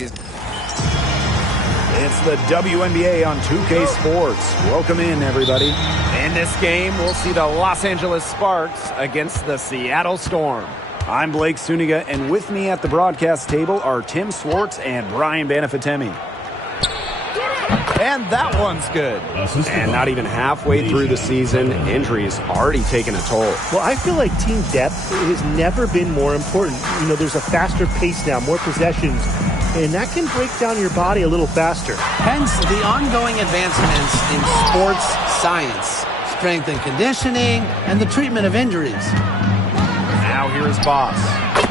It's the WNBA on 2K Sports. Welcome in, everybody. In this game, we'll see the Los Angeles Sparks against the Seattle Storm. I'm Blake Suniga, and with me at the broadcast table are Tim Swartz and Brian Banafitemi. And that one's good. And not even halfway through the season, injuries already taken a toll. Well, I feel like team depth has never been more important. You know, there's a faster pace now, more possessions, and that can break down your body a little faster. Hence the ongoing advancements in sports science, strength and conditioning, and the treatment of injuries. Now here's Boss.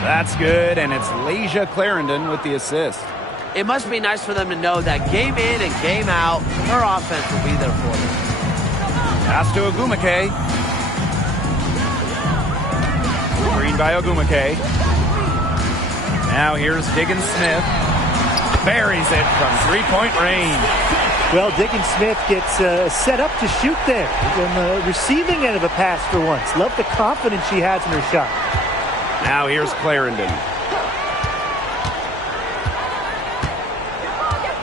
That's good, and it's Lasia Clarendon with the assist. It must be nice for them to know that game in and game out, her offense will be there for them. Pass to Ogumake. Screen by Ogumake. Now here's Diggins Smith. Buries it from three-point range. Well, Diggins Smith gets set up to shoot there. On the receiving end of a pass for once. Love the confidence she has in her shot. Now here's Clarendon.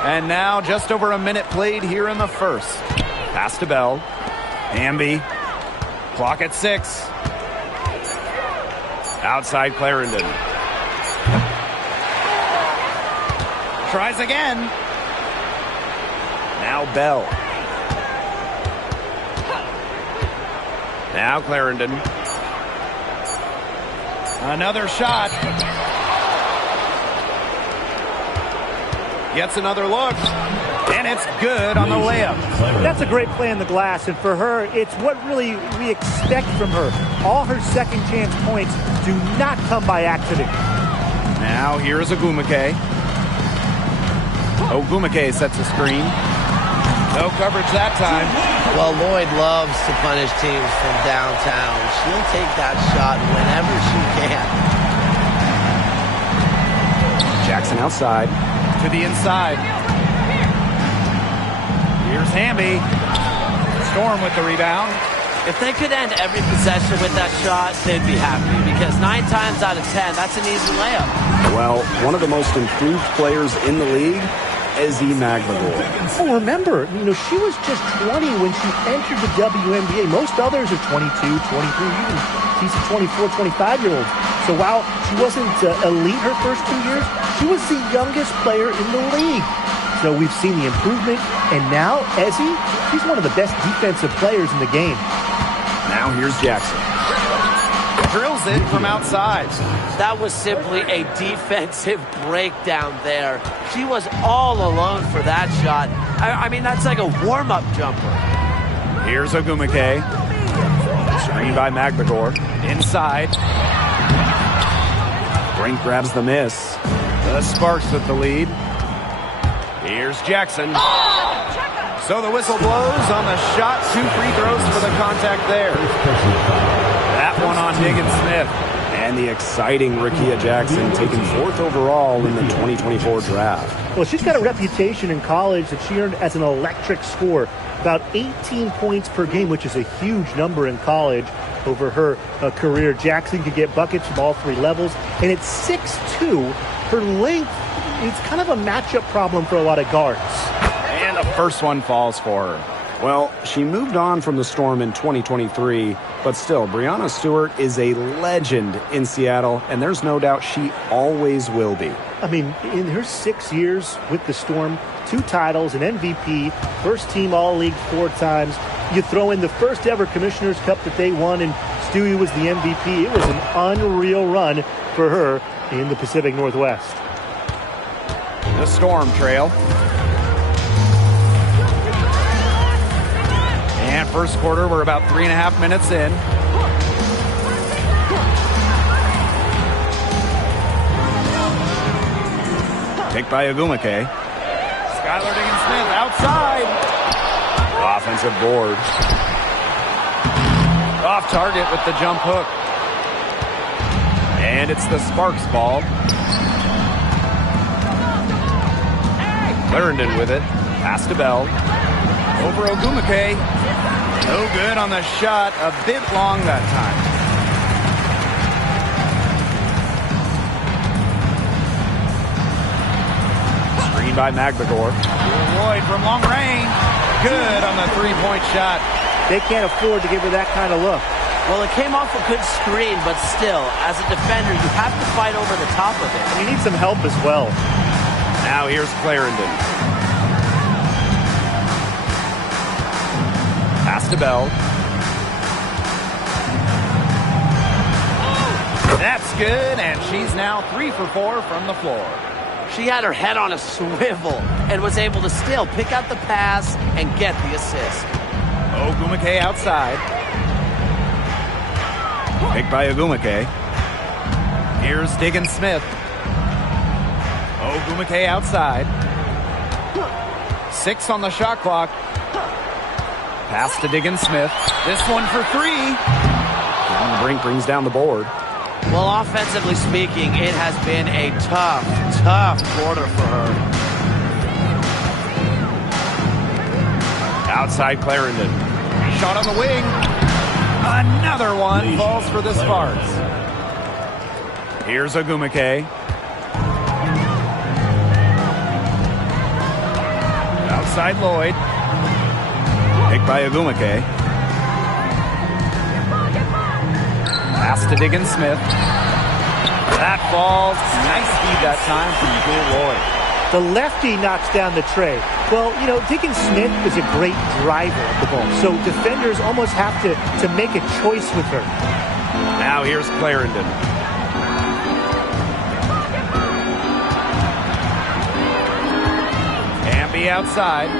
And now just over a minute played here in the first. Pass to Bell. Hamby. Clock at 6. Outside Clarendon. Tries again. Now Bell. Now Clarendon. Another shot. Gets another look, and it's good on the layup. That's a great play in the glass, and for her, it's what really we expect from her. All her second chance points do not come by accident. Now here's Ogumake. Ogumake sets a screen. No coverage that time. Well, Lloyd loves to punish teams from downtown. She'll take that shot whenever she can. Jackson outside. To the inside. Here's Hamby. Storm with the rebound. If they could end every possession with that shot, they'd be happy, because 9 times out of 10, that's an easy layup. Well, one of the most improved players in the league, Ezi Magbagor. Oh, remember, she was just 20 when she entered the WNBA. Most others are 22, 23, even see some 24, 25-year-olds. So while she wasn't elite her first 2 years, she was the youngest player in the league. So we've seen the improvement, and now Ezi, she's one of the best defensive players in the game. Now here's Jackson. Drills it from outside. That was simply a defensive breakdown there. She was all alone for that shot. I mean, that's like a warm-up jumper. Here's Ogumake. Screen by Magbagor. Inside. Brink grabs the miss. The Sparks with the lead. Here's Jackson. So the whistle blows on the shot. 2 free throws for the contact there. That one on Diggins Smith. And the exciting Rickea Jackson taken 4th overall in the 2024 draft. Well, she's got a reputation in college that she earned as an electric scorer. About 18 points per game, which is a huge number in college over her career. Jackson could get buckets from all 3 levels. And at 6'2", her length is kind of a matchup problem for a lot of guards. And the first one falls for her. Well, she moved on from the Storm in 2023, but still, Breanna Stewart is a legend in Seattle, and there's no doubt she always will be. I mean, in her 6 years with the Storm, 2 titles, an MVP, first team All-League 4 times. You throw in the first ever Commissioner's Cup that they won, and Stewie was the MVP. It was an unreal run for her in the Pacific Northwest. The Storm trail. And first quarter, we're about 3.5 minutes in. Picked by Ogumake. Skylar Diggins-Smith outside. Offensive board. Off target with the jump hook. And it's the Sparks ball. Clarendon with it. Pass to Bell. Over Ogumake. No good on the shot. A bit long that time. Screen by Magbagor. Lloyd from long range. Good on the three-point shot. They can't afford to give her that kind of look. Well, it came off a good screen, but still, as a defender, you have to fight over the top of it. You need some help as well. Now here's Clarendon. Pass to Bell. That's good, and she's now 3 for 4 from the floor. She had her head on a swivel and was able to still pick out the pass and get the assist. Ogumake outside. Picked by Ogumake. Here's Diggins Smith. Ogumake outside. 6 on the shot clock. Pass to Diggins Smith. This one for 3. And Brink brings down the board. Well, offensively speaking, it has been a tough quarter for her. Outside Clarendon. Shot on the wing. Another one falls for the Sparks. Here's Ogumake. Outside Lloyd. Picked by Ogumake. Pass to Diggins Smith. That falls. Nice feed that time from Jewel Lloyd. The lefty knocks down the tray. Well, you know, Diggins Smith is a great driver of the ball, so defenders almost have to make a choice with her. Now here's Clarendon. Amby outside.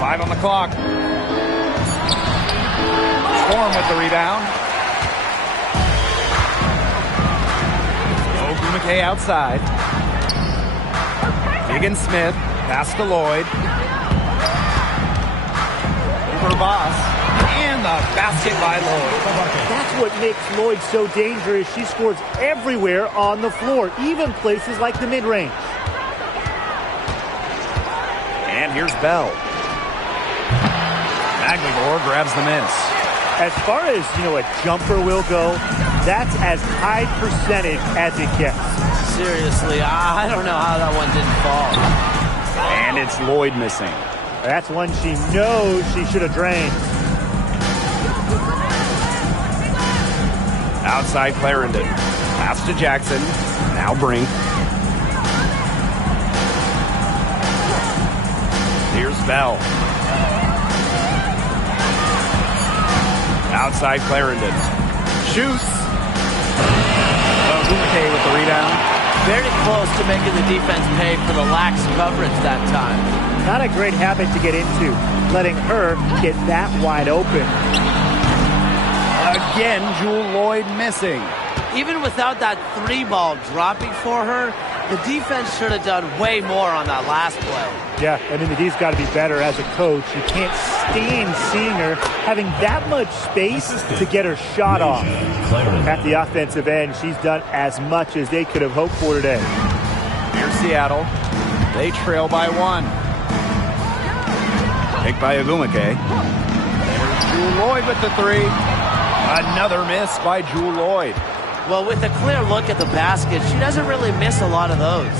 5 on the clock. Storm with the rebound. Ogumake outside. Diggins Smith. Pass to Lloyd. Over Boss. And the basket by Lloyd. That's what makes Lloyd so dangerous. She scores everywhere on the floor, even places like the mid-range. And here's Bell. Magbagor grabs the miss. As far as, you know, a jumper will go, that's as high percentage as it gets. Seriously, I don't know how that one didn't fall. And it's Lloyd missing. That's one she knows she should have drained. Outside Clarendon. Pass to Jackson. Now Brink. Here's Bell. Outside Clarendon. Shoots. Ogumake with the rebound. Very close to making the defense pay for the lax coverage that time. Not a great habit to get into, letting her get that wide open. Again, Jewel Lloyd missing. Even without that 3-ball dropping for her, the defense should have done way more on that last play. Yeah, I mean, the D's got to be better as a coach. You can't stand seeing her having that much space to get her shot off. At the offensive end, she's done as much as they could have hoped for today. Here's Seattle. They trail by 1. Picked by Ogumake. There's Jewel Lloyd with the 3. Another miss by Jewel Lloyd. Well, with a clear look at the basket, she doesn't really miss a lot of those.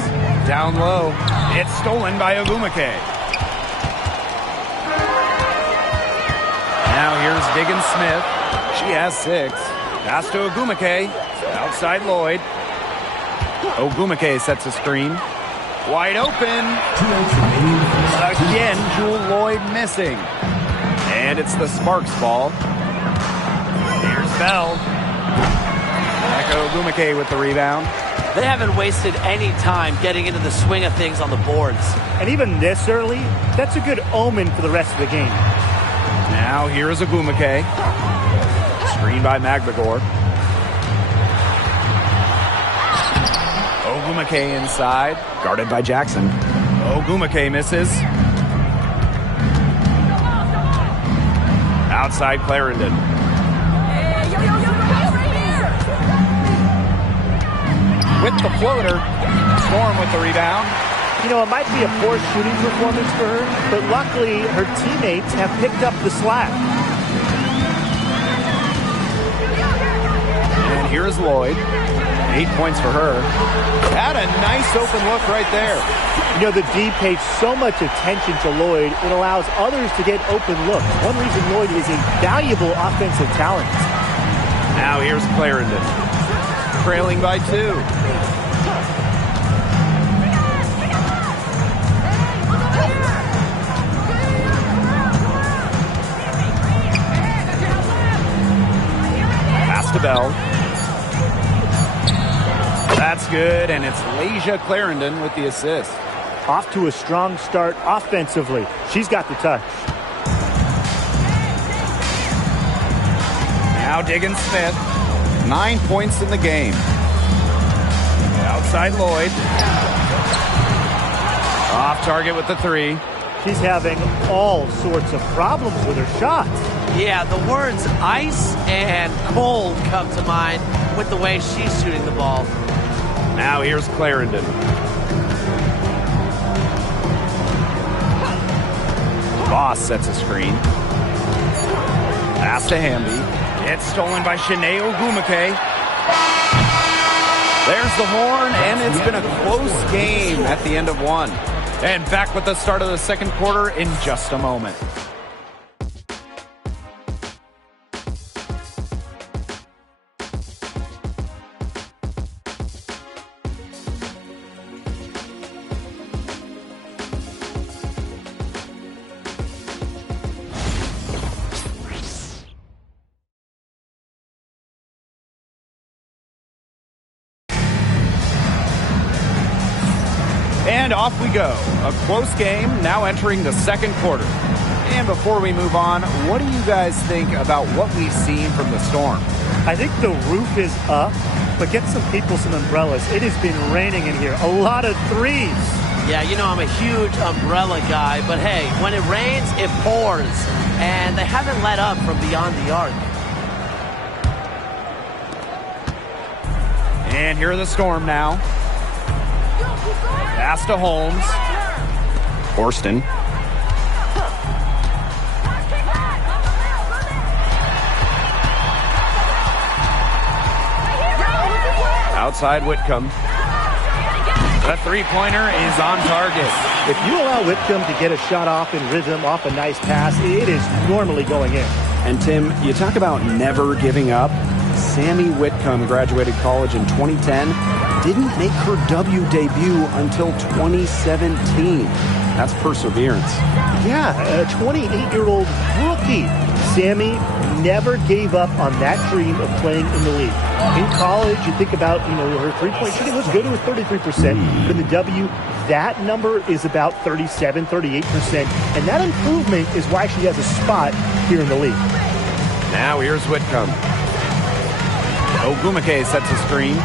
Down low. It's stolen by Ogumake. Now here's Diggins Smith. She has 6. Pass to Ogumake. Outside Lloyd. Ogumake sets a screen. Wide open. Again, Jewel Lloyd missing. And it's the Sparks ball. Here's Bell. Ogumake with the rebound. They haven't wasted any time getting into the swing of things on the boards. And even this early, that's a good omen for the rest of the game. Now here is Ogumake. Screen by Magbagor. Ogumake inside. Guarded by Jackson. Ogumake misses. Outside Clarendon. With the floater. Storm with the rebound. You know, it might be a poor shooting performance for her, but luckily her teammates have picked up the slack. And here's Lloyd. 8 points for her. Had a nice open look right there. You know, the D pays so much attention to Lloyd, it allows others to get open looks. One reason Lloyd is a valuable offensive talent. Now here's Clarendon, trailing by 2. Pass to Bell. That's good, and it's Lasia Clarendon with the assist. Off to a strong start offensively. She's got the touch. Now Diggins-Smith, 9 points in the game. Outside Lloyd. Off target with the 3. She's having all sorts of problems with her shots. Yeah, the words ice and cold come to mind with the way she's shooting the ball. Now here's Clarendon. Voss sets a screen. Pass to Hamby. It's stolen by Shanae Ogumake. There's the horn, and it's been a close game at the end of 1. And back with the start of the second quarter in just a moment. And off we go. A close game, now entering the second quarter. And before we move on, what do you guys think about what we've seen from the Storm? I think the roof is up, but get some people some umbrellas. It has been raining in here. A lot of threes. Yeah, you know I'm a huge umbrella guy, but hey, when it rains, it pours. And they haven't let up from beyond the arc. And here are the Storm now. Pass to Holmes. Horston. Outside Whitcomb. The three-pointer is on target. If you allow Whitcomb to get a shot off in rhythm, off a nice pass, it is normally going in. And Tim, you talk about never giving up. Sammy Whitcomb graduated college in 2010. Didn't make her W debut until 2017. That's perseverance. Yeah, a 28-year-old rookie. Sammy never gave up on that dream of playing in the league. In college, you think about, her three-point shooting was good. It was 33%. In the W, that number is about 37, 38%. And that improvement is why she has a spot here in the league. Now here's Whitcomb. Ogumake sets a screen.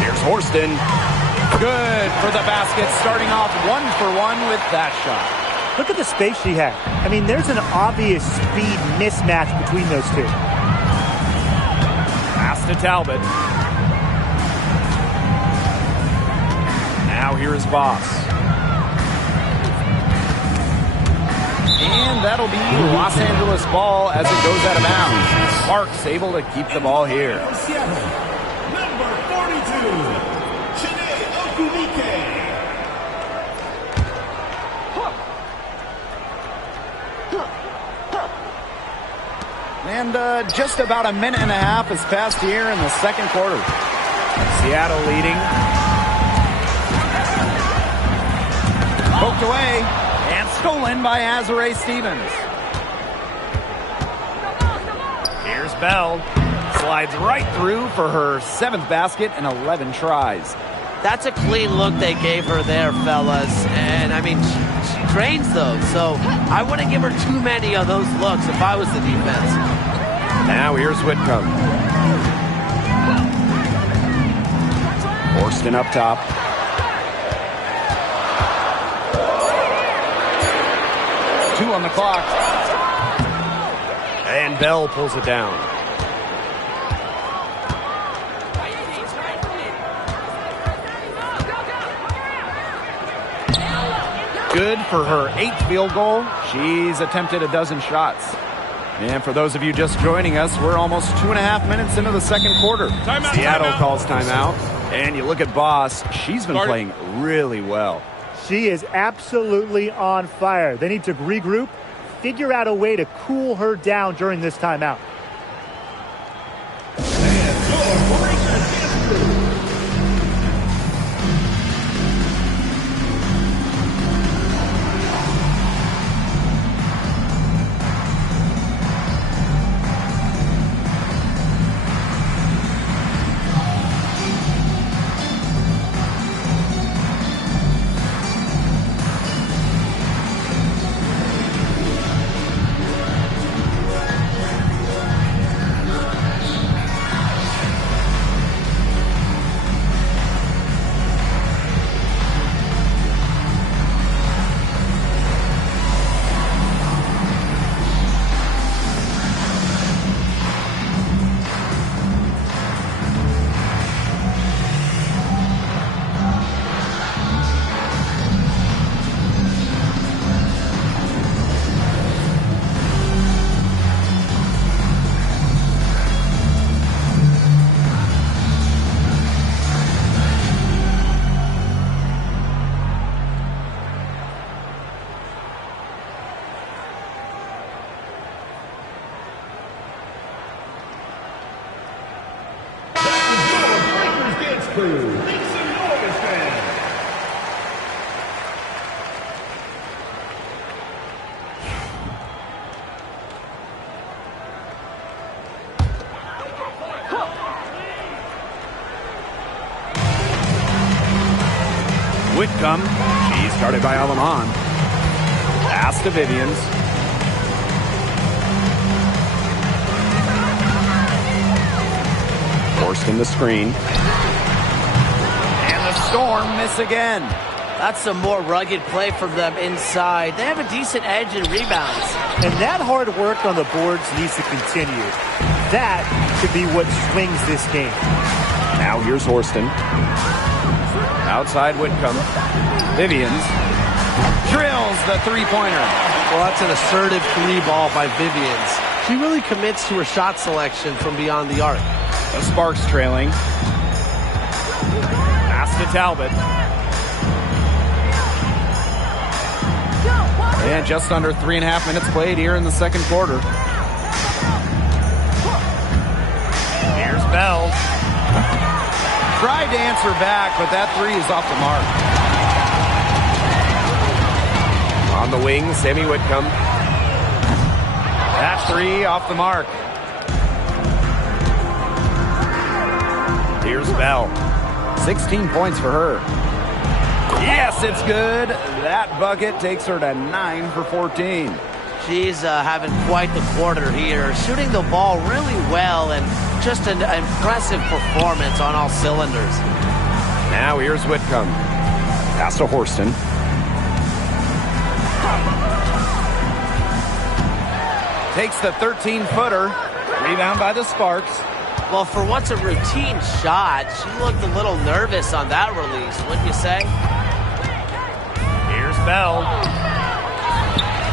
Here's Horston. Good for the basket, starting off 1-for-1 with that shot. Look at the space she had. I mean, there's an obvious speed mismatch between those two. Pass to Talbot. Now here is Voss. And that'll be Los Angeles ball as it goes out of bounds. Sparks able to keep the ball here. Number 42, Shanae Ogumake. And just about a minute and a half has passed here in the second quarter. Seattle leading. Poked away and stolen by Azurá Stevens. Here's Bell. Slides right through for her 7th basket in 11 tries. That's a clean look they gave her there, fellas. And, I mean, she drains those. So I wouldn't give her too many of those looks if I was the defense. Now here's Whitcomb. Horston up top. Two on the clock. And Bell pulls it down. Good for her 8th field goal. She's attempted a dozen shots. And for those of you just joining us, we're almost 2.5 minutes into the second quarter. Timeout, Seattle timeout. calls timeout. And you look at Boss, she's been playing really well. She is absolutely on fire. They need to regroup, figure out a way to cool her down during this timeout. Whitcomb, she's guarded by Alaman. Pass to Vivians. Forced in the screen. And the Storm miss again. That's some more rugged play from them inside. They have a decent edge in rebounds. And that hard work on the boards needs to continue. That could be what swings this game. Now here's Horston. Outside Whitcomb. Vivians drills the three-pointer. Well, that's an assertive three ball by Vivians. She really commits to her shot selection from beyond the arc. The Sparks trailing. Pass to Talbot. And just under 3.5 minutes played here in the second quarter. Here's Bell. Tried to answer back, but that three is off the mark. On the wing, Sammy Whitcomb. That three off the mark. Here's Bell. 16 points for her. Yes, it's good. That bucket takes her to 9 for 14. She's having quite the quarter here, shooting the ball really well and just an impressive performance on all cylinders. Now here's Whitcomb. Pass to Horston. Takes the 13-footer. Rebound by the Sparks. Well, for what's a routine shot, she looked a little nervous on that release, wouldn't you say? Here's Bell.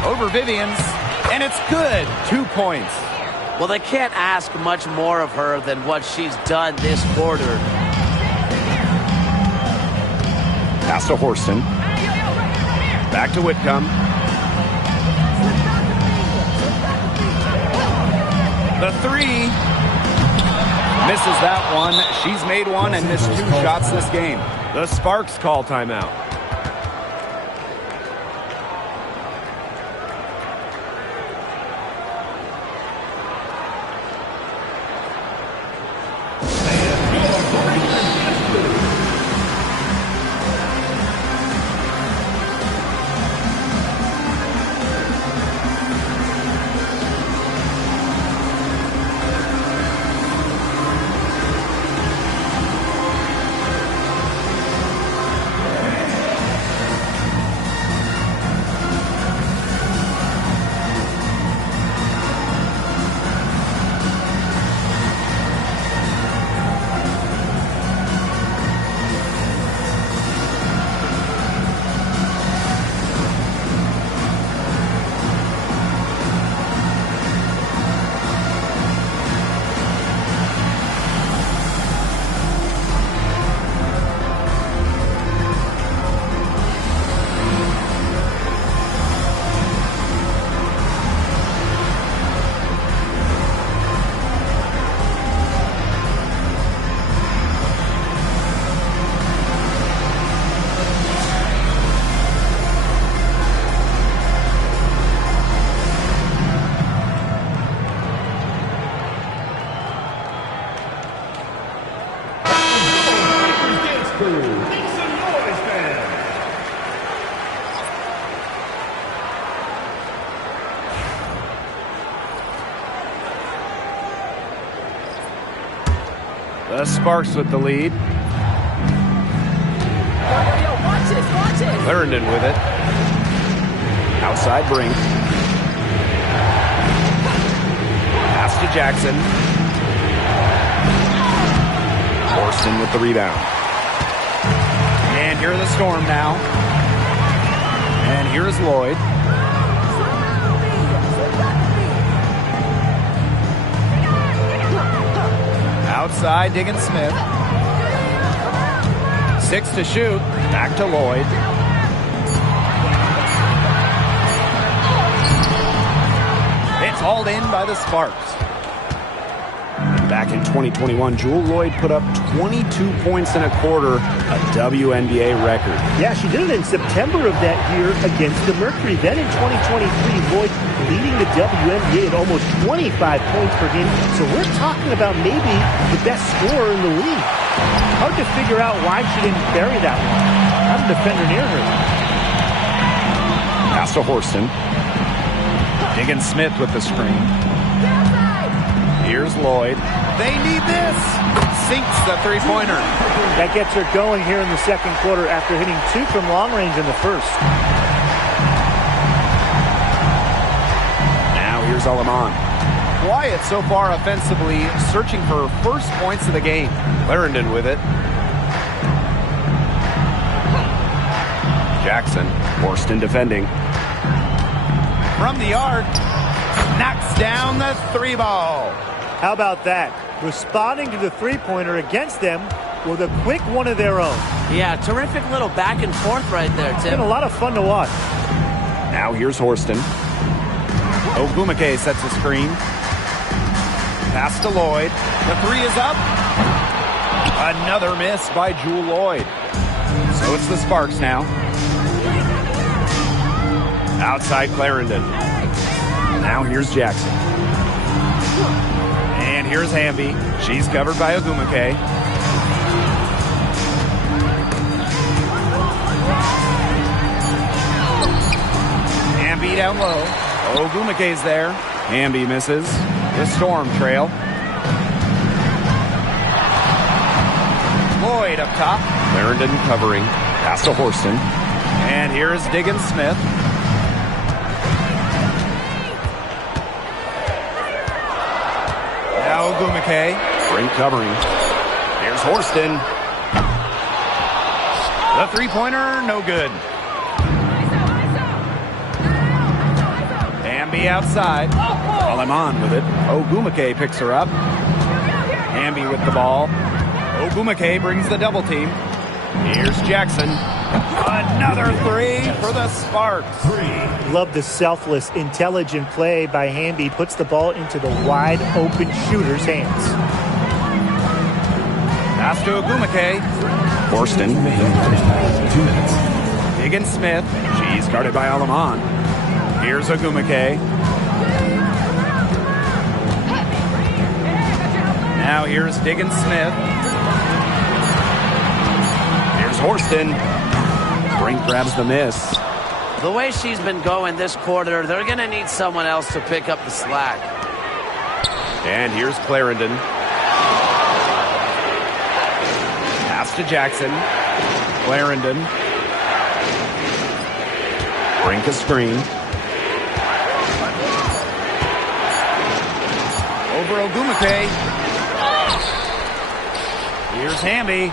Over Vivians. And it's good. 2 points. Well, they can't ask much more of her than what she's done this quarter. Pass to Horston. Back to Whitcomb. The three. Misses that one. She's made one and missed 2 shots this game. The Sparks call timeout. School. Make some noise, fans. The Sparks with the lead. Watch it. Clarendon with it. Outside Brink. Pass to Jackson. Horston with the rebound. And here are the Storm now. And here's Lloyd. Outside, Diggins Smith. 6 to shoot. Back to Lloyd. It's hauled in by the Sparks. Back in 2021, Jewel Lloyd put up 22 points in a quarter, a WNBA record. Yeah, she did it in September of that year against the Mercury. Then in 2023, Lloyd leading the WNBA at almost 25 points per game. So we're talking about maybe the best scorer in the league. Hard to figure out why she didn't bury that one. Not a defender near her. Pass to Horston. Diggins Smith with the screen. Here's Lloyd. They need this. Sinks the three-pointer. That gets her going here in the second quarter after hitting 2 from long range in the first. Now here's Alaman. Quiet so far offensively, searching for first points of the game. Clarendon with it. Jackson, Horston defending. From the arc, knocks down the 3-ball. How about that? Responding to the three-pointer against them with a quick one of their own. Yeah, terrific little back and forth right there, It's Tim. been a lot of fun to watch. Now here's Horston. Ogumake sets a screen. Pass to Lloyd. The 3 is up. Another miss by Jewel Lloyd. So it's the Sparks now. Outside Clarendon. Now here's Jackson. And here's Hamby. She's covered by Ogumake. Hamby down low. Ogumake's there. Hamby misses. The Storm trail. Lloyd up top. Clarendon covering. Pass to Horston. And here's Diggins Smith. Now Ogumake. Brink covering. Here's Horston. The three-pointer, no good. Hamby outside. Alaman with it. Ogumake picks her up. Hamby with the ball. Ogumake brings the double team. Here's Jackson. Another 3 for the Sparks. Love the selfless, intelligent play by Hamby. Puts the ball into the wide open shooter's hands. Pass to Ogumake. Horston. 2 minutes. Diggins Smith. She's guarded by Alaman. Here's Ogumake. Now here's Diggins Smith. Here's Horston. Brink grabs the miss. The way she's been going this quarter, they're going to need someone else to pick up the slack. And here's Clarendon. Pass to Jackson. Clarendon. Brink a screen. Over Ogumake. Here's Hamby.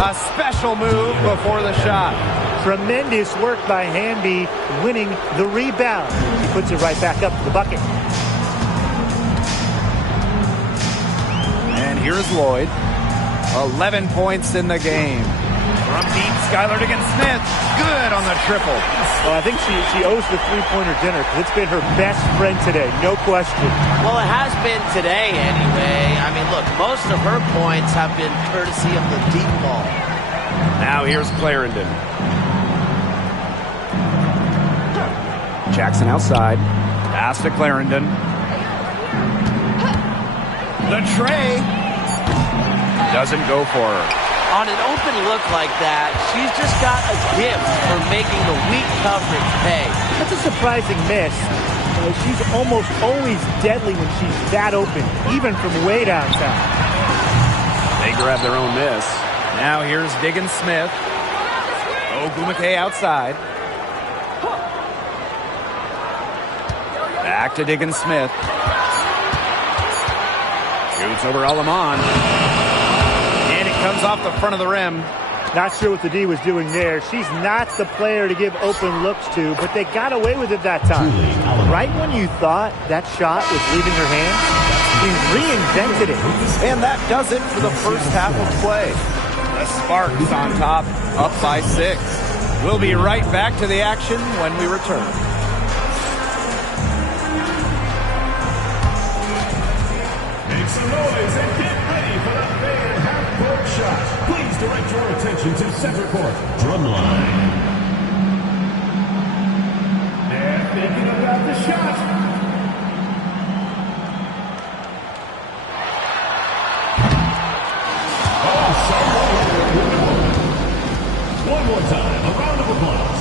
A special move before the shot. Tremendous work by Hamby, winning the rebound. He puts it right back up to the bucket. And here's Lloyd. 11 points in the game. From deep, Skylar Diggins Smith. Good on the triple. Well, I think she owes the three-pointer dinner because it's been her best friend today, no question. Well, it has been today anyway. I mean, look, most of her points have been courtesy of the deep ball. Now here's Clarendon. Jackson outside. Pass to Clarendon. The tray doesn't go for her. On an open look like that, she's just got a gift for making the weak coverage pay. That's a surprising miss. She's almost always deadly when she's that open, even from way downtown. They grab their own miss. Now here's Diggins Smith. Ogumake outside. Back to Diggins Smith. Shoots over Alaman. And it comes off the front of the rim. Not sure what the D was doing there. She's not the player to give open looks to, but they got away with it that time. Right when you thought that shot was leaving her hands, she reinvented it. And that does it for the first half of play. The Sparks on top, up by 6. We'll be right back to the action when we return. Make some noise and get ready for the main half-court shot. Please direct your attention to center court. Drumline. They're thinking about the shot. One more time, a round of applause.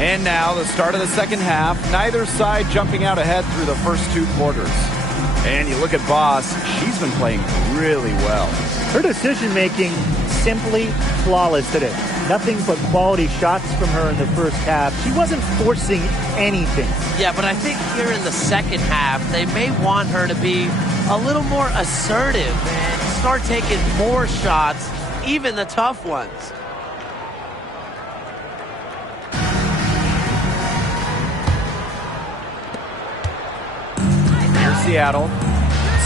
And now the start of the second half. Neither side jumping out ahead through the first 2 quarters. And you look at Boss, she's been playing really well. Her decision-making simply flawless today. Nothing but quality shots from her in the first half. She wasn't forcing anything. Yeah, but I think here in the second half, they may want her to be a little more assertive and start taking more shots, even the tough ones. Seattle,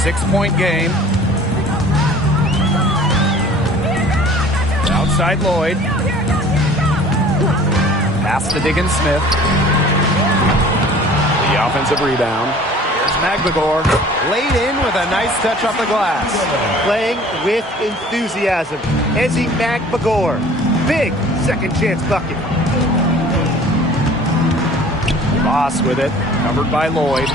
6-point game. Outside Lloyd. Pass to Diggins Smith. The offensive rebound. Here's Magbagor. Laid in with a nice touch off the glass. Playing with enthusiasm. Ezzy Magbagor. Big second chance bucket. Boss with it. Covered by Lloyd.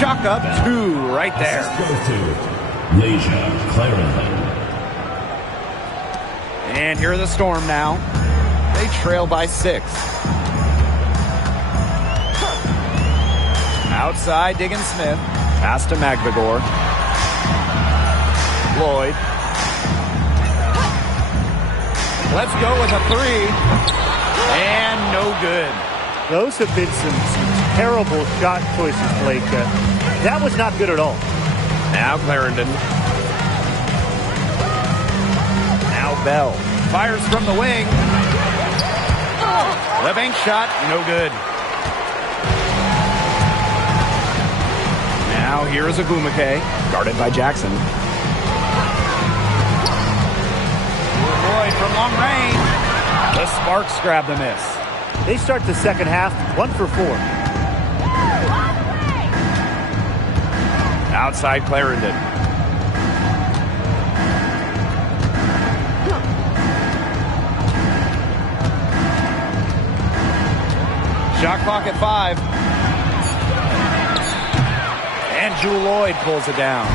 Chalk up 2 right there. Leisha Clarendon. And here are the Storm now. They trail by 6. Outside, Diggins Smith. Pass to Magbagor. Lloyd. Let's go with a 3. And no good. Those have been some terrible shot choices, Blake. That was not good at all. Now Clarendon. Now Bell. Fires from the wing. The bank shot, no good. Now here is Ogumake, guarded by Jackson. Lloyd from long range. The Sparks grab the miss. They start the second half 1 for 4. Outside Clarendon. Shot clock at 5. And Jewel Lloyd pulls it down.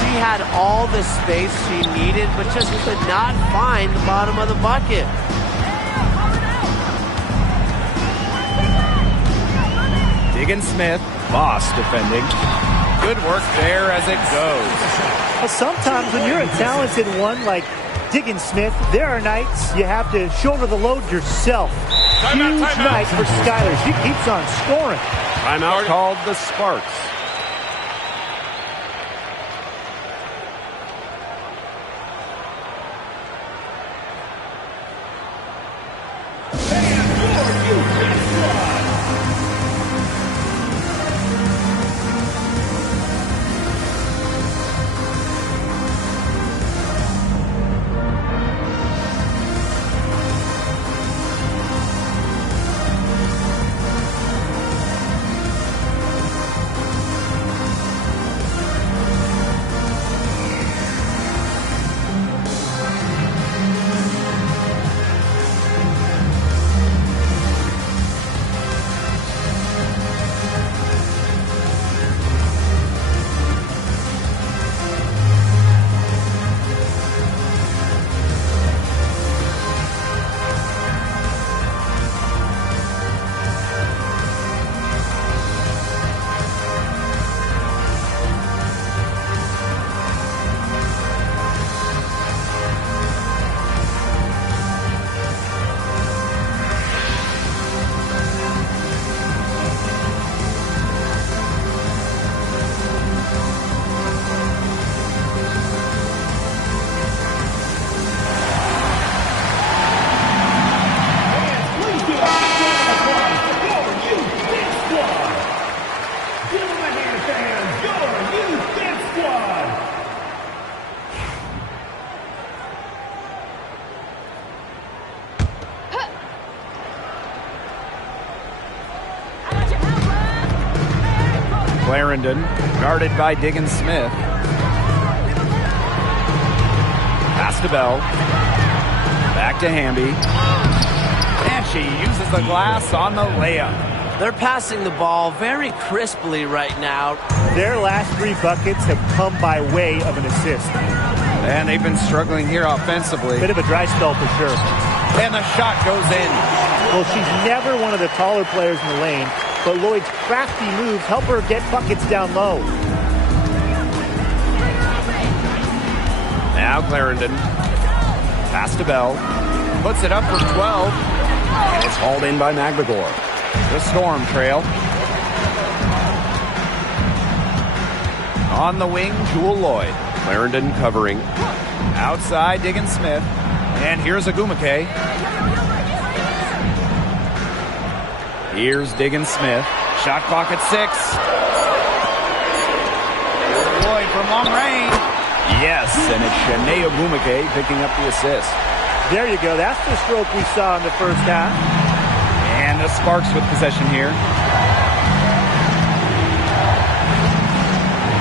She had all the space she needed, but just could not find the bottom of the bucket. Diggins Smith, Boss defending. Good work there as it goes. Well, sometimes when you're a talented one like Diggins Smith, there are nights you have to shoulder the load yourself. Huge night for Skylar. She keeps on scoring. Timeout called the Sparks. Clarendon, guarded by Diggins Smith. Pass to Bell. Back to Hamby. And she uses the glass on the layup. They're passing the ball very crisply right now. Their last 3 buckets have come by way of an assist. And they've been struggling here offensively. Bit of a dry spell for sure. And the shot goes in. Well, she's never one of the taller players in the lane, but Lloyd's crafty moves help her get buckets down low. Now Clarendon. Pass to Bell. Puts it up for 12. And it's hauled in by Magdegor. The Storm trail. On the wing, Jewel Lloyd. Clarendon covering. Outside, Diggins Smith. And here's Agumake. Here's Diggins Smith. Shot clock at 6. Lloyd from long range. Yes, and it's Shanae Agumake picking up the assist. There you go. That's the stroke we saw in the first half. And the Sparks with possession here.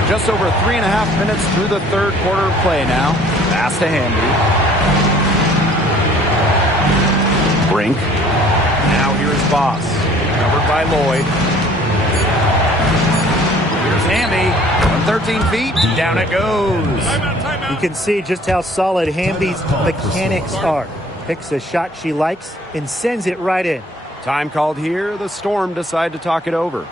Just over 3.5 minutes through the third quarter of play now. Pass to Hamby. Brink. Now here's Voss. Covered by Lloyd. Here's Hamby. From 13 feet. Down it goes. You can see just how solid Hamby's mechanics are. Picks a shot she likes and sends it right in. Time called here. The Storm decide to talk it over.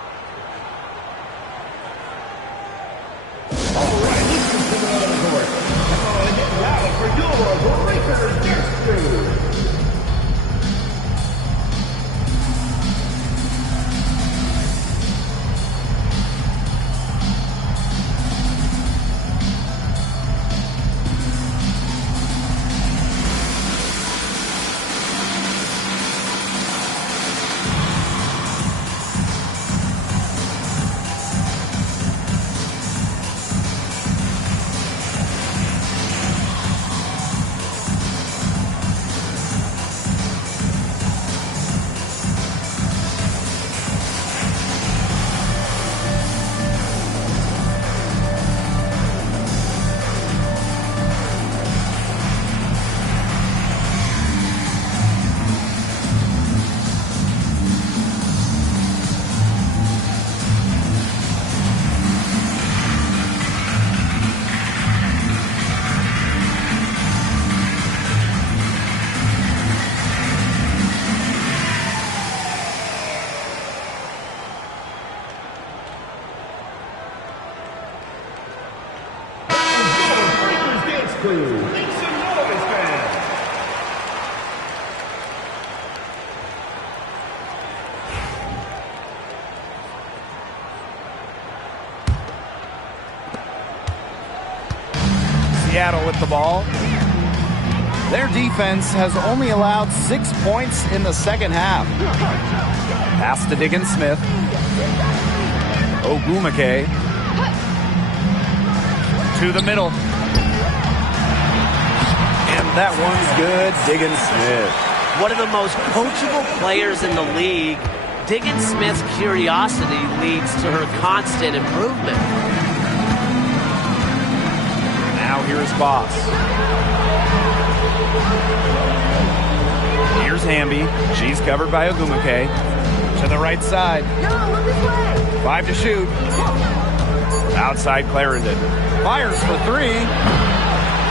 Seattle with the ball. Their defense has only allowed 6 points in the second half. Pass to Diggins-Smith. Ogwumike. To the middle. And that one's good. Diggins-Smith. One of the most coachable players in the league. Diggins-Smith's curiosity leads to her constant improvement. Now here's Boss. Here's Hamby. She's covered by Ogwumike. To the right side. 5 to shoot. Outside Clarendon. Fires for 3.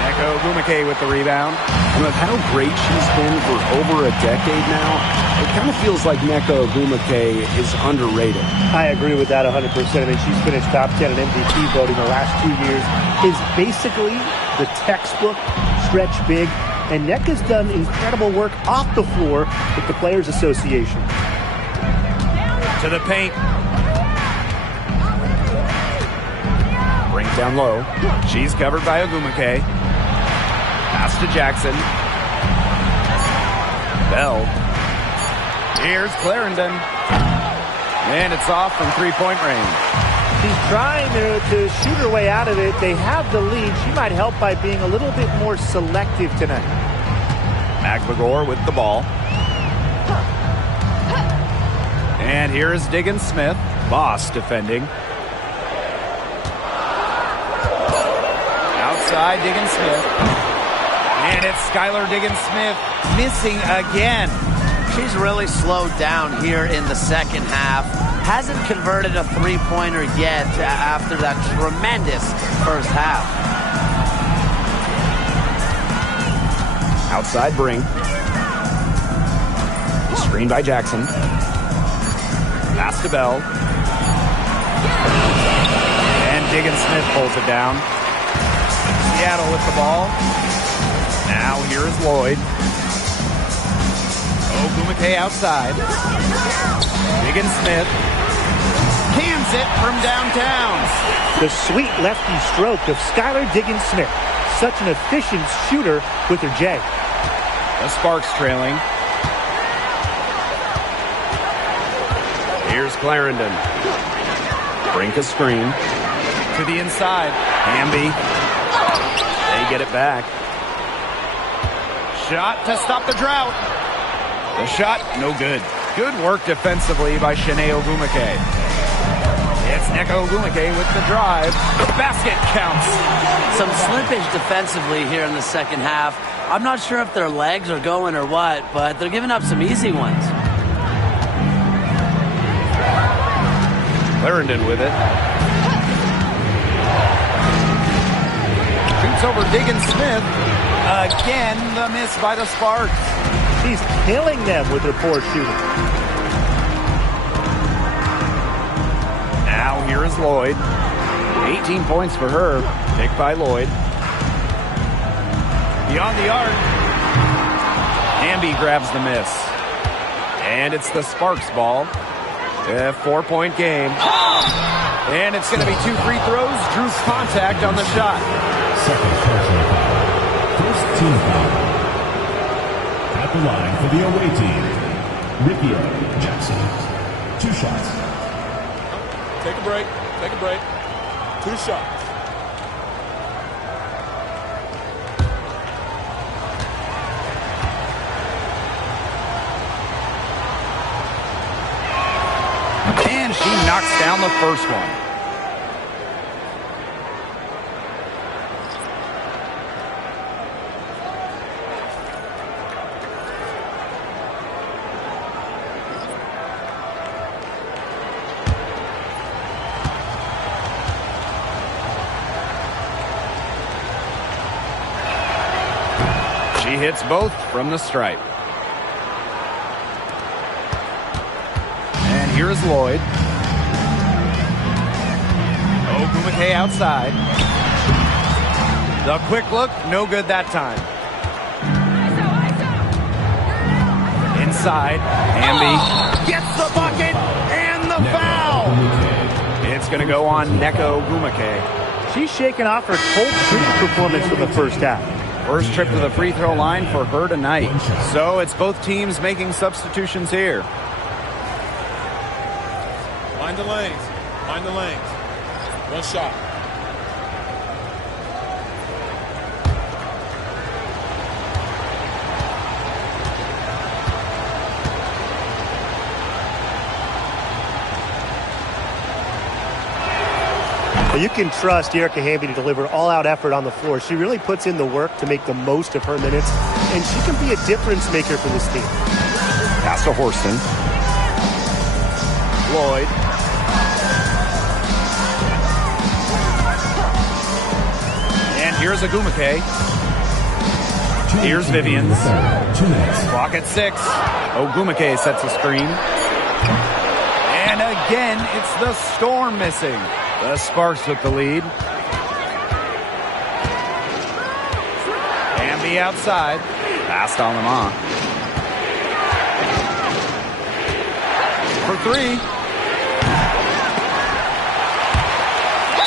Neko Ogwumike with the rebound. And with how great she's been for over a decade now, it kind of feels like Neko Ogwumike is underrated. I agree with that 100%. I mean, she's finished top 10 in MVP voting the last 2 years. Is basically the textbook stretch big. And Neka's done incredible work off the floor with the Players Association. To the paint. Brings down low. She's covered by Ogwumike. Pass to Jackson. Bell. Here's Clarendon. And it's off from three-point range. She's trying to shoot her way out of it. They have the lead. She might help by being a little bit more selective tonight. McLegore with the ball. And here is Diggins-Smith. Boss defending. Outside Diggins-Smith. And it's Skylar Diggins-Smith missing again. She's really slowed down here in the second half. Hasn't converted a three-pointer yet after that tremendous first half. Outside Brink. Screen by Jackson. Pass to Bell. And Diggins-Smith pulls it down. Seattle with the ball. Now here is Lloyd. Ogwumike outside. Diggins-Smith cans it from downtown. The sweet lefty stroke of Skylar Diggins-Smith. Such an efficient shooter with her J. The Sparks trailing. Here's Clarendon. Brink a screen. To the inside. Hamby. They get it back. Shot to stop the drought. The shot, no good. Good work defensively by Shanae Ogwumike. It's Neko Ogwumike with the drive. The basket counts. Some slippage defensively here in the second half. I'm not sure if their legs are going or what, but they're giving up some easy ones. Clarendon with it. Shoots over Diggins-Smith. Again, the miss by the Sparks. She's killing them with her poor shooting. Now here is Lloyd. 18 points for her. Picked by Lloyd. Beyond the arc. Hamby grabs the miss. And it's the Sparks ball. A 4-point game. And it's going to be 2 free throws. Drew contact on the shot. Second personal foul. First team foul. At the line for the away team, Ricky Jackson. 2 shots. Take a break. Take a break. 2 shots. And she knocks down the first one. She hits both from the stripe. And here's Lloyd. Ogwumike outside. The quick look, no good that time. Inside, Hamby gets the bucket and the foul. It's going to go on Neko Ogwumike. she's shaking off her cold streak performance from the first half. First trip to the free throw line for her tonight. So it's both teams making substitutions here. Mind the lanes. Mind the lanes. One shot. You can trust Erica Hamby to deliver all-out effort on the floor. She really puts in the work to make the most of her minutes, and she can be a difference maker for this team. Pass to Horston. Lloyd. And here's Agumake. Here's Vivians. Clock at 6. Ogumake sets a screen. And again, it's the Storm missing. The Sparks with the lead. Hamby outside. Passed on them on. For 3.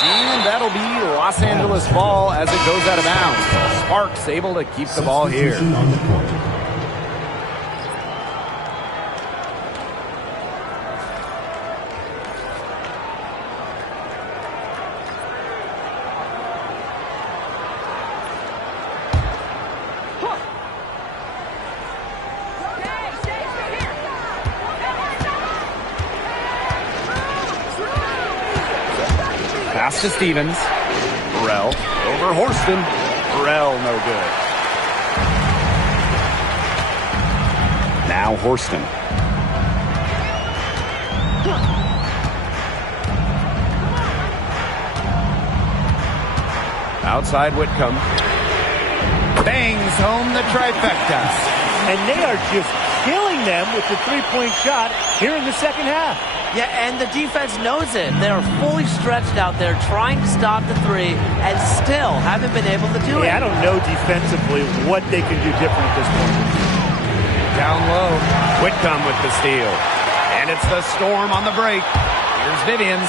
And that'll be Los Angeles ball as it goes out of bounds. Sparks able to keep the ball here. Pass to Stevens. Burrell over Horston. Burrell no good. Now Horston. Outside Whitcomb. Bangs home the trifecta. And they are just killing them with the three-point shot here in the second half. Yeah, and the defense knows it. They're fully stretched out there trying to stop the three and still haven't been able to do it. I don't know defensively what they can do different at this point. Down low. Whitcomb with the steal. And it's the Storm on the break. Here's Vivians.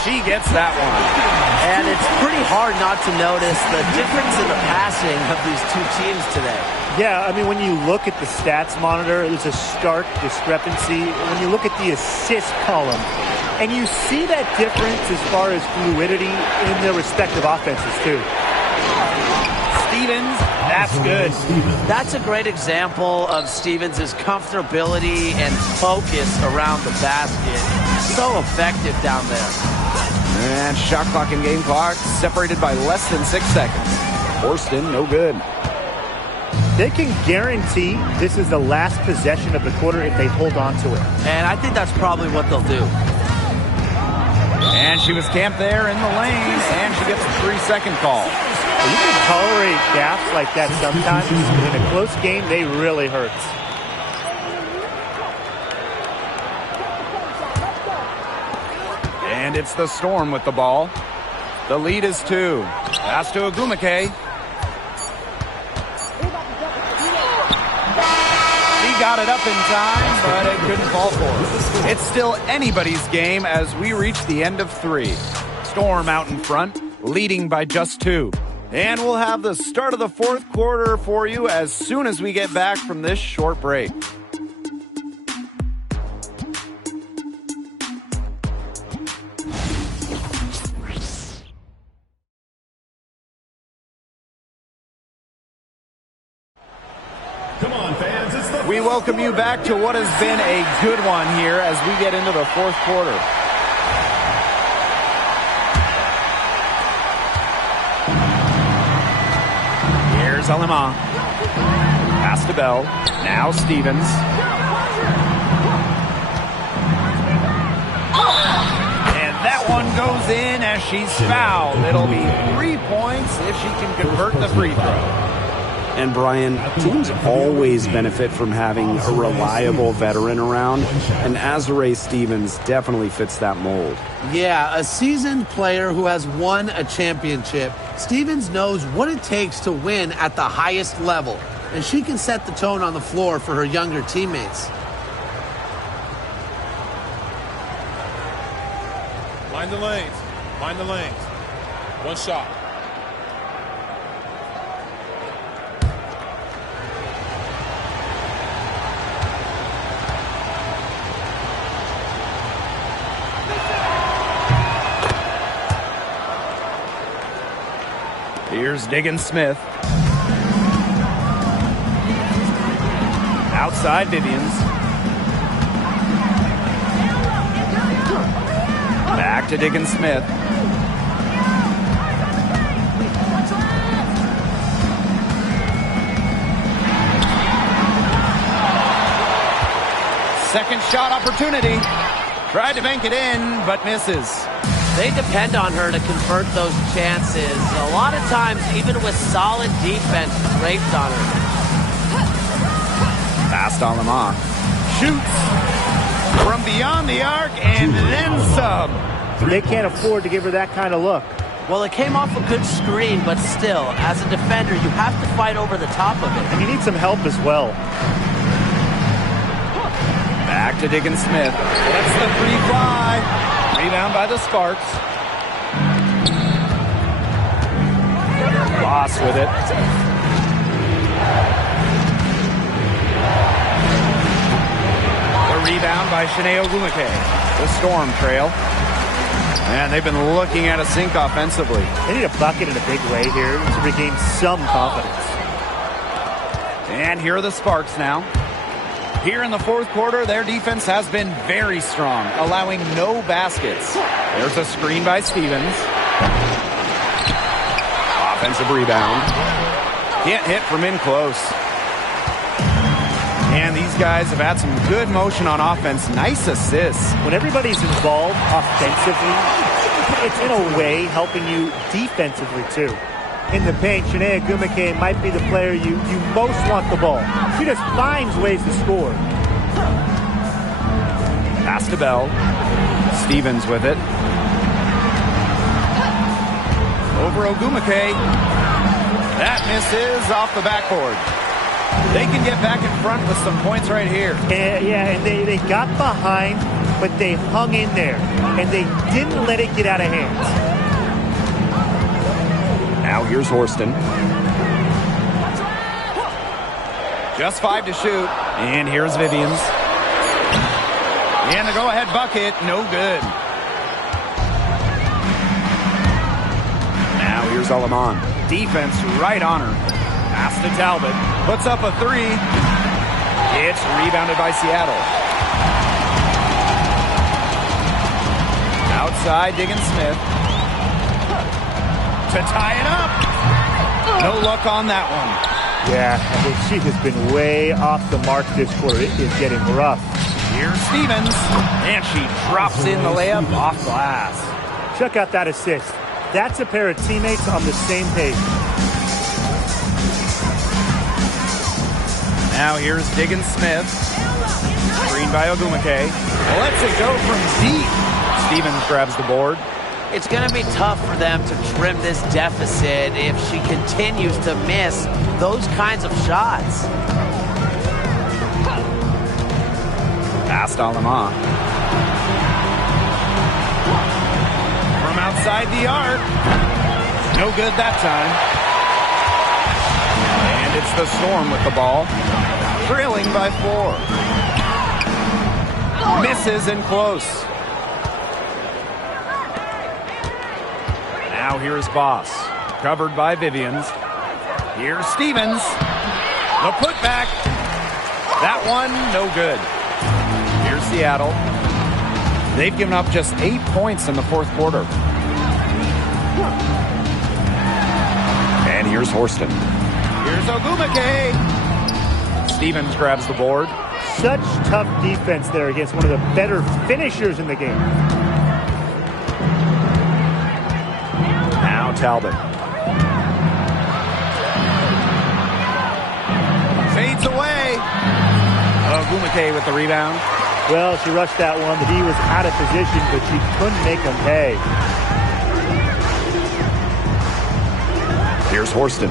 She gets that one. And it's pretty hard not to notice the difference in the passing of these two teams today. Yeah, I mean, when you look at the stats monitor, there's a stark discrepancy. When you look at the assist column, and you see that difference as far as fluidity in their respective offenses, too. Stevens, that's good. That's a great example of Stevens' comfortability and focus around the basket. So effective down there. And shot clock and game clock separated by less than 6 seconds. Horston, no good. They can guarantee this is the last possession of the quarter if they hold on to it. And I think that's probably what they'll do. And she was camped there in the lane, and she gets a 3-second call. You can tolerate gaps like that sometimes. In a close game, they really hurt. And it's the Storm with the ball. The lead is 2. Pass to Agumake. Got it up in time, but it couldn't fall for her. It's still anybody's game as we reach the end of 3. Storm out in front, leading by just 2. And we'll have the start of the 4th quarter for you as soon as we get back from this short break. We welcome you back to what has been a good one here as we get into the 4th quarter. Here's Alima. Pass to Bell. Now Stevens. And that one goes in as she's fouled. It'll be 3 points if she can convert the free throw. And Brian, teams always benefit from having a reliable veteran around, and Azurá Stevens definitely fits that mold. Yeah, a seasoned player who has won a championship. Stevens knows what it takes to win at the highest level, and she can set the tone on the floor for her younger teammates. Mind the lanes. Mind the lanes. One shot. Here's Diggins-Smith. Outside Vivians. Back to Diggins-Smith. Second shot opportunity. Tried to bank it in, but misses. They depend on her to convert those chances. A lot of times, even with solid defense draped on her. Pass to Lamar. Shoots from beyond the arc and then some. They can't afford to give her that kind of look. Well, it came off a good screen, but still, as a defender, you have to fight over the top of it. And you need some help as well. Back to Diggins-Smith. That's the free fly. Rebound by the Sparks. Loss with it. The rebound by Shanae Ogumike. The Storm trail. And they've been looking at a sink offensively. They need a bucket in a big way here to regain some confidence. And here are the Sparks now. Here in the fourth quarter, their defense has been very strong, allowing no baskets. There's a screen by Stevens. Offensive rebound. Can't hit from in close. And these guys have had some good motion on offense. Nice assists. When everybody's involved offensively, it's in a way helping you defensively too. In the paint, Shanae Ogumike might be the player you most want the ball. She just finds ways to score. Pass to Bell. Stevens with it. Over Ogumike. That misses off the backboard. They can get back in front with some points right here. And they got behind, but they hung in there. And they didn't let it get out of hand. Now here's Horston. Just 5 to shoot. And here's Vivians. And the go-ahead bucket, no good. Now here's Alaman. Defense right on her. Pass to Talbot. Puts up a three. It's rebounded by Seattle. Outside, Diggins-Smith. To tie it up. No luck on that one. Yeah, I mean, she has been way off the mark this quarter. It is getting rough. Here's Stevens. And she drops in the layup off glass. Check out that assist. That's a pair of teammates on the same page. Now here's Diggins-Smith. Screen by Ogumike. Lets it go from deep. Stevens grabs the board. It's going to be tough for them to trim this deficit if she continues to miss those kinds of shots. Pass to Lamar. From outside the arc. No good that time. And it's the Storm with the ball. Trailing by 4. Misses and close. Now here's Boss. Covered by Vivians. Here's Stevens. The putback. That one, no good. Here's Seattle. They've given up just 8 points in the fourth quarter. And here's Horston. Here's Ogumike. Stevens grabs the board. Such tough defense there against one of the better finishers in the game. Now Talbot. Fades away. Ogumike with the rebound. Well, she rushed that one. The D was out of position, but she couldn't make them pay. Here's Horston.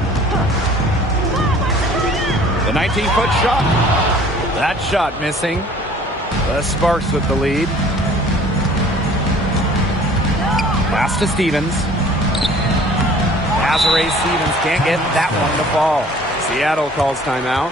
The 19-foot shot. That shot missing. The Sparks with the lead. Pass to Stevens. Azurá Stevens can't get that one to fall. Seattle calls timeout.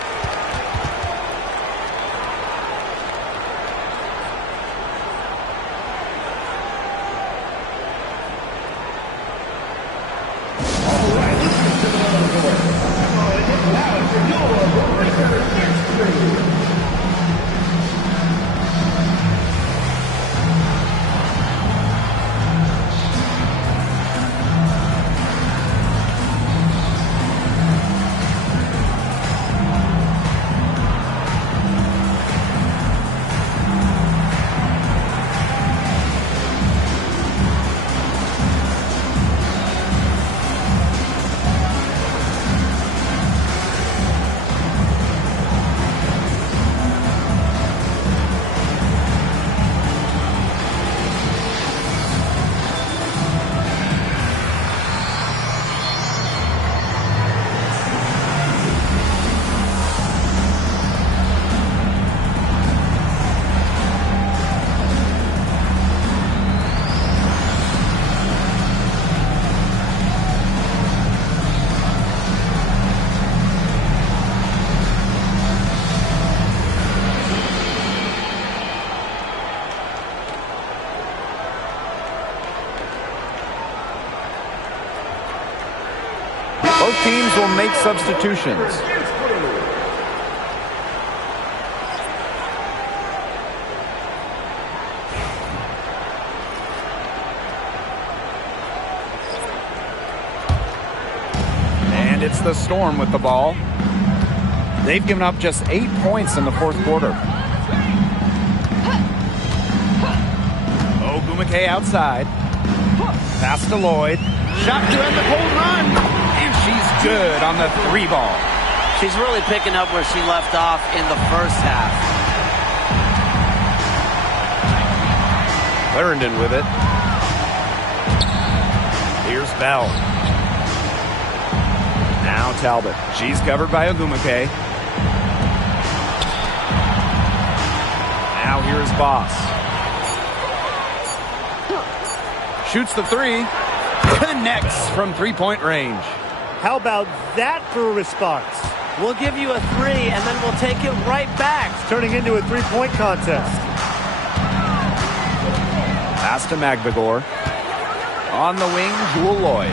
Both teams will make substitutions. And it's the Storm with the ball. They've given up just 8 points in the fourth quarter. Ogumake outside. Pass to Lloyd. Shot to end the cold run. And she's good on the 3-ball. She's really picking up where she left off in the first half. Clarendon with it. Here's Bell. Now Talbot. She's covered by Ogumake. Now here's Boss. Shoots the 3. Connects from 3-point range. How about that for a response? We'll give you a 3, and then we'll take it right back. It's turning into a 3-point contest. Pass to Magbegor. On the wing, Jewel Lloyd.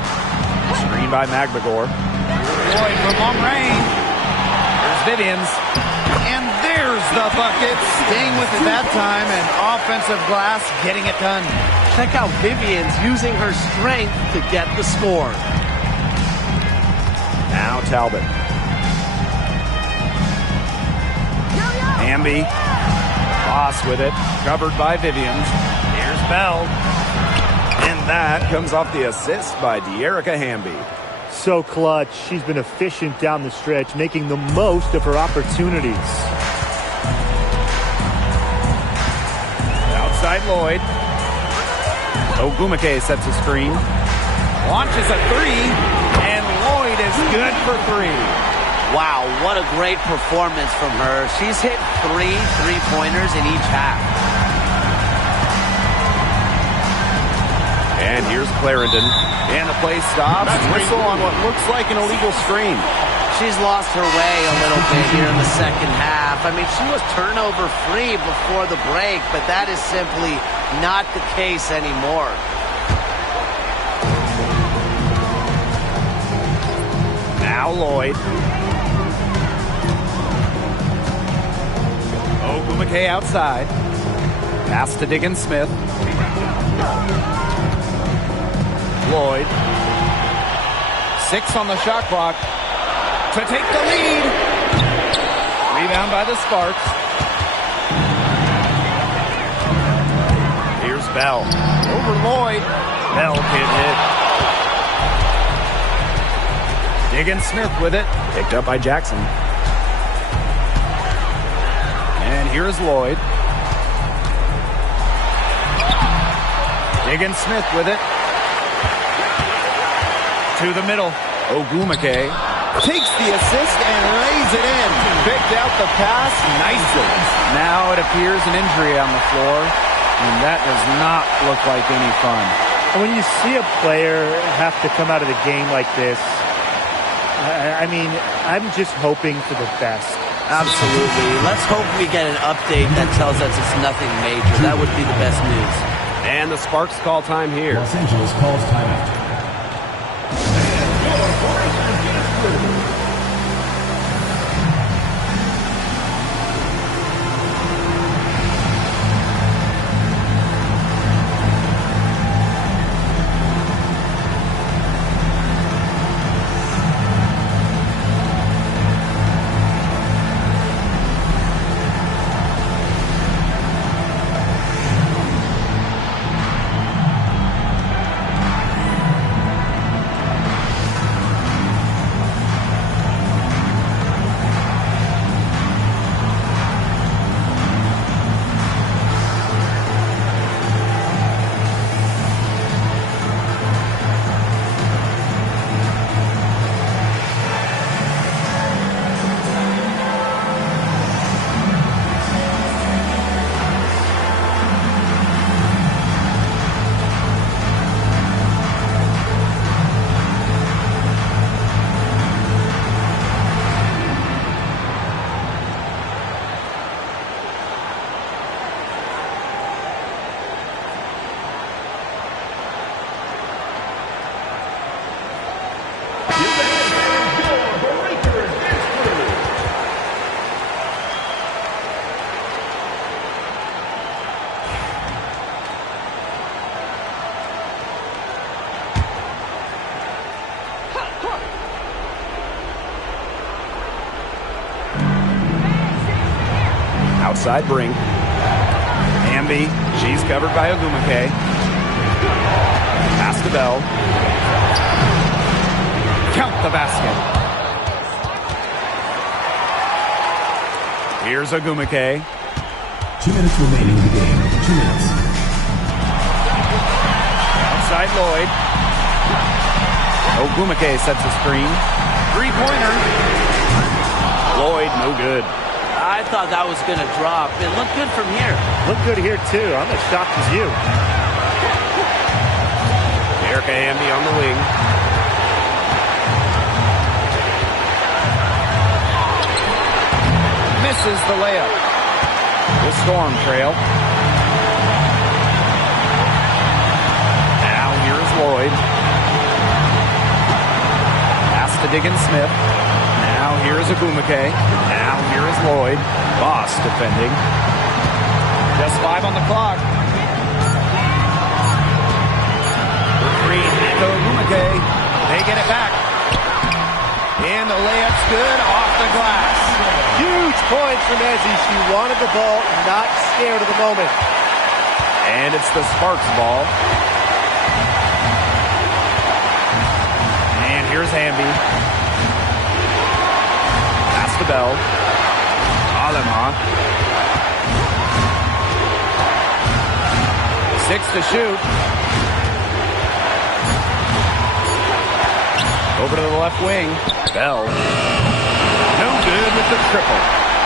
Screen by Magbegor. Lloyd from long range. There's Vivians. And there's the bucket. Staying with it that time, and offensive glass getting it done. Check out Vivians using her strength to get the score. Now Talbot. Hamby. Boss with it. Covered by Vivians. Here's Bell. And that comes off the assist by De'Erica Hamby. So clutch. She's been efficient down the stretch, making the most of her opportunities. Outside Lloyd. Ogumake sets a screen. Launches a 3. And Lloyd is good for 3. Wow, what a great performance from her. She's hit 3 3-pointers in each half. And here's Clarendon. And the play stops. Whistle on what looks like an illegal screen. She's lost her way a little bit here in the second half. I mean, she was turnover free before the break, but that is simply not the case anymore. Now Lloyd. Ogumake outside. Pass to Diggins Smith. Lloyd. 6 on the shot clock to take the lead. Rebound by the Sparks. Here's Bell. Over Lloyd. Bell can't hit. Diggins Smith with it. Picked up by Jackson. And here's Lloyd. Diggins Smith with it. To the middle. Ogumake takes the assist and lays it in. Picked out the pass nicely. Now it appears an injury on the floor, and that does not look like any fun. And when you see a player have to come out of the game like this, I mean, I'm just hoping for the best. Absolutely. Let's hope we get an update that tells us it's nothing major. That would be the best news. And the Sparks call time here. Los Angeles calls timeout. Outside bring. Amby, she's covered by Ogumake. Pass to Bell. Count the basket. Here's Ogumake. 2 minutes remaining in the game. 2 minutes. Outside Lloyd. Ogumake sets a screen. Three-pointer. Lloyd, no good. I thought that was going to drop. It looked good from here. Looked good here, too. I'm as shocked as you. Erica Amby on the wing. Misses the layup. The Storm trail. Now here's Lloyd. Pass to Diggins Smith. Now here's Ogumake. Now here is Lloyd. Boss defending. Just 5 on the clock. Green to Ogumake. They get it back. And the layup's good off the glass. Huge point from Ezzy. She wanted the ball, not scared of the moment. And it's the Sparks ball. And here's Amby. Pass to Bell. Alema. 6 to shoot. Over to the left wing. Bell. No good with the triple.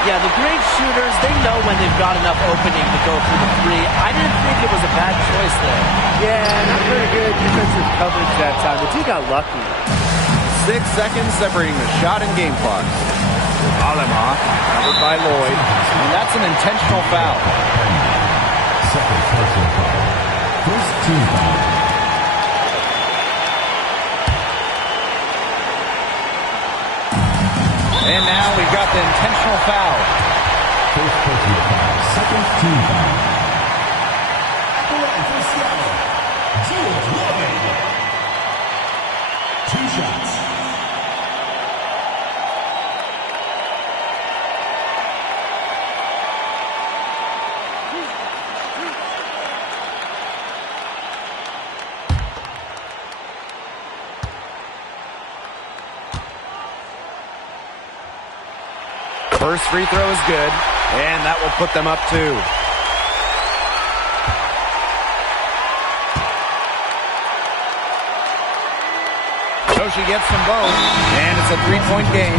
Yeah, the great shooters, they know when they've got enough opening to go through the three. I didn't think it was a bad choice there. Yeah, not very good defensive coverage that time. The team got lucky. 6 seconds separating the shot and game clock. Alema, covered by Lloyd. And that's an intentional foul. Second personal foul. First team foul. And now we've got the intentional foul. First personal foul. Second team foul. For Seattle, Jules Lloyd. 2 shots. First free throw is good, and that will put them up 2. So she gets them both, and it's a 3-point game.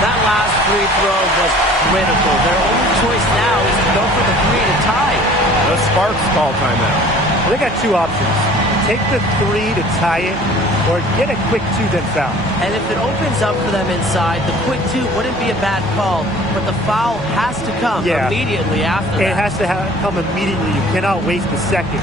That last free throw was critical. Their only choice now is to go for the 3 to tie. The Sparks call timeout. Well, they got 2 options. take the 3 to tie it, or get a quick 2, then foul. And if it opens up for them inside, the quick 2 wouldn't be a bad call, but the foul has to come immediately after that. It has to come immediately. You cannot waste the seconds.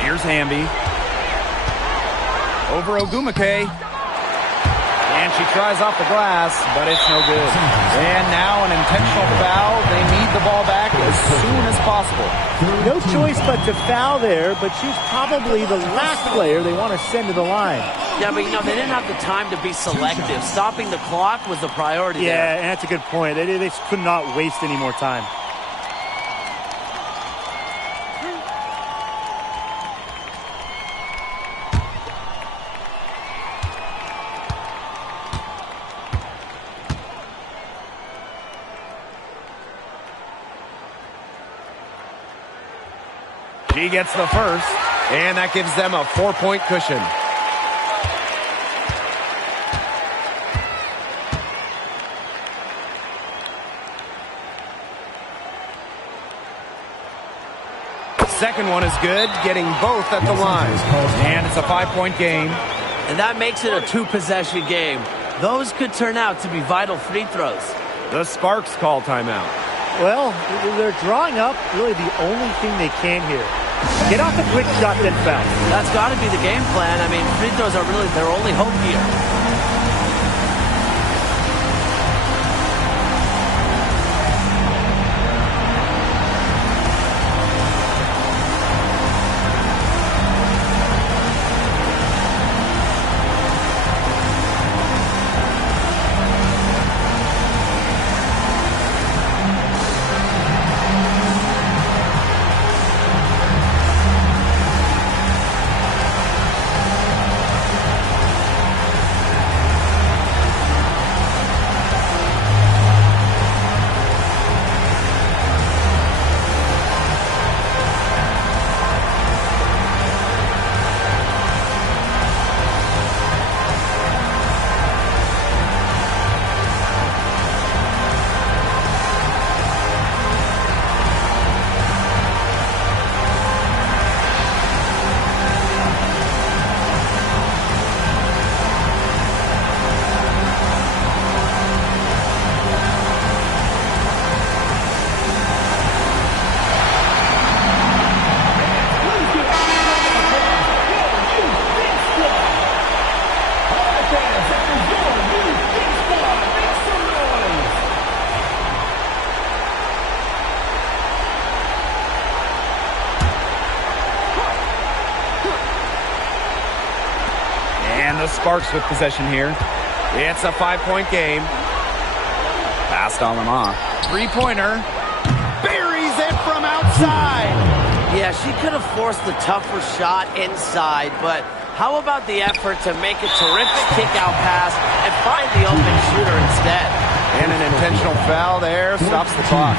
Here's Hamby. Over Ogumake. And she tries off the glass, but it's no good. And now an intentional foul. They need the ball back as soon as possible. No choice but to foul there, but she's probably the last player they want to send to the line. Yeah, but, they didn't have the time to be selective. Stopping the clock was the priority there. Yeah, and that's a good point. They could not waste any more time. She gets the first, and that gives them a 4-point cushion. Second one is good, getting both at the line. And it's a 5-point game. And that makes it a 2-possession game. Those could turn out to be vital free throws. The Sparks call timeout. Well, they're drawing up really the only thing they can here. Get off the quick shot, then foul. That's got to be the game plan. Free throws are really their only hope here. And the Sparks with possession here. It's a 5-point game. Passed on them off. 3-pointer. Buries it from outside. Yeah, she could have forced the tougher shot inside, but how about the effort to make a terrific kick-out pass and find the open shooter instead? And an intentional foul there stops the clock.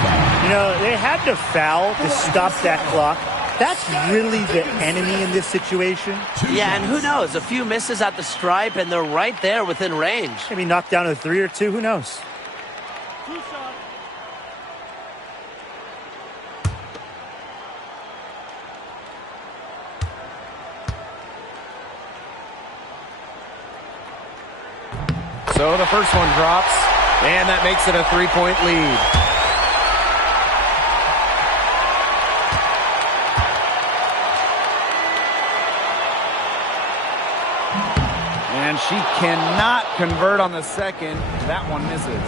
They had to foul to stop that clock. That's really the enemy in this situation. Yeah, and who knows? A few misses at the stripe, and they're right there within range. Maybe knocked down a 3 or 2. Who knows? So the first one drops, and that makes it a 3-point lead. And she cannot convert on the second. That one misses.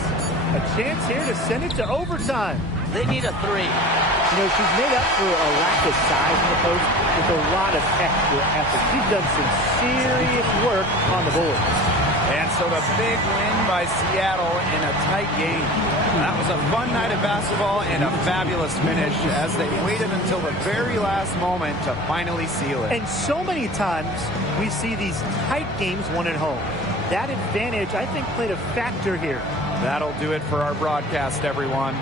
A chance here to send it to overtime. They need a 3. She's made up for a lack of size in the post with a lot of extra effort. She's done some serious work on the board. And so the big win by Seattle in a tight game. That was a fun night of basketball and a fabulous finish as they waited until the very last moment to finally seal it. And so many times we see these tight games won at home. That advantage, I think, played a factor here. That'll do it for our broadcast, everyone.